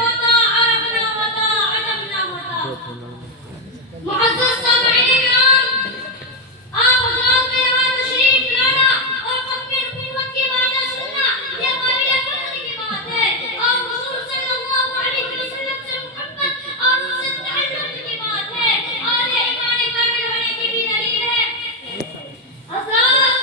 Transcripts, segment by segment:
होता, अरबना होता, अजमना होता। मुअज़्ज़ज़ सामईन आप हज़रात में यहाँ तशरीफ लाना और ख़त्म नबूवत की बातें सुनना ये काबिल फ़ख्र की बात है और हुज़ूर सल्लल्लाहु अलैहि वसल्लम से मोहब्बत और उससे तअल्लुक़ की बात है और ये ईमान कामिल होने की भी दलील है। हज़रात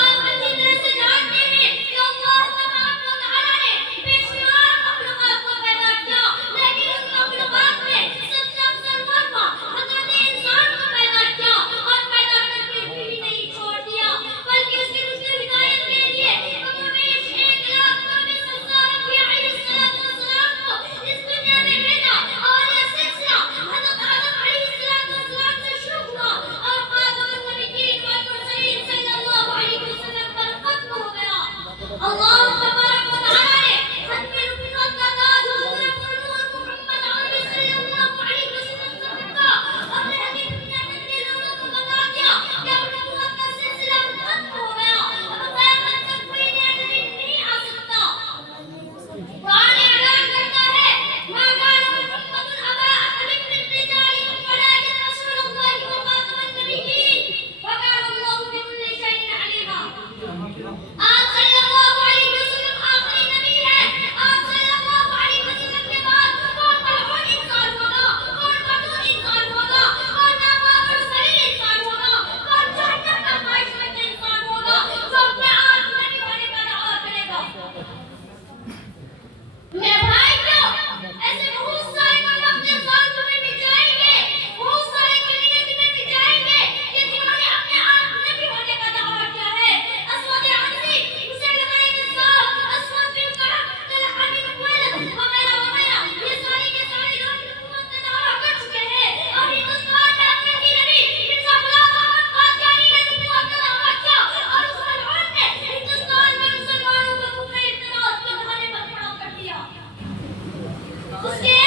आप अच्छी तरह से जानते हैं कि अल्लाह तबारक व तआला ने बेशुमार मखलूक़ात को पैदा किया, लेकिन उस मखलूक़ात में सबसे अफ़ज़ल मर्तबा हज़रत इंसान को पैदा किया और पैदा करके भी नहीं छोड़ दिया, बल्कि उसकी रुश्द हिदायत के लिए कमोबेश 1,24,000 अंबिया अलैहिस्सलातु वस्सलाम को इस दुनिया में भेजा और ये सिलसिला हज़रत आदम अलैहिस्सलातु वस्सलाम से शुरू हुआ और ख़ातमुन नबिय्यीन वल मुरसलीन सल्लल्लाहु अलैहि वसल्लम पर ख़त्म हो गया। अल्लाह तबारक व तआला ने ख़त्म नबूवत का ताज हुज़ूर पुरनूर मुहम्मद अरबी सल्लल्लाहु अलैहि वसल्लम से रखा और रहती दुनिया तक के लोगों को बता दिया कि अब नबूवत का सिलसिला ख़त्म हो गया, अब क़यामत तक कोई नबी नहीं आ सकता। कुरान ऐलान करता है मा कान मुहम्मदुन अबा अहदिन मिन रिजालिकुम वलाकिन रसूलुल्लाहि व ख़ातमुन नबिय्यीन व कान अल्लाहु बिकुल्लि शैइन अलीमा। आप सल्लल्लाहु अलैहि वसल्लम आखिरी नबी है। आप सल्लल्लाहु अलैहि वसल्लम के बाद कौन मलऊन इंसान होगा, कौन मलऊन इंसान होगा, कौन नापाक और ज़लील इंसान होगा, कौन जहन्नम का ख्वाहिशमंद इंसान होगा जो अपने आप नबी होने का दावा करेगा। मेरे भाइयों, ऐसे बहुत सारे नमक इंसान तुम्हें मिल जाएंगे, बहुत सारे कमीने तुम्हें मिल जाएंगे कि जिन्होंने अपने आप नबी होने का दावा किया है। अस्वद अनसी, मुसैलमा कज़्ज़ाब, अस्वद बिन कअब, तलहा बिन उबैद वगैरह वगैरह, ये सारे के सारे लोग नबूवत का दावा कर चुके हैं और हिंदुस्तान में अफ्रीकी नबी मिर्ज़ा ग़ुलाम अहमद क़ादियानी ने नबूवत का दावा किया और उस मलऊन ने हिंदुस्तान के मुसलमानों को कुफ्र इर्तिदाद के बहाने पर खड़ा कर दिया। उसके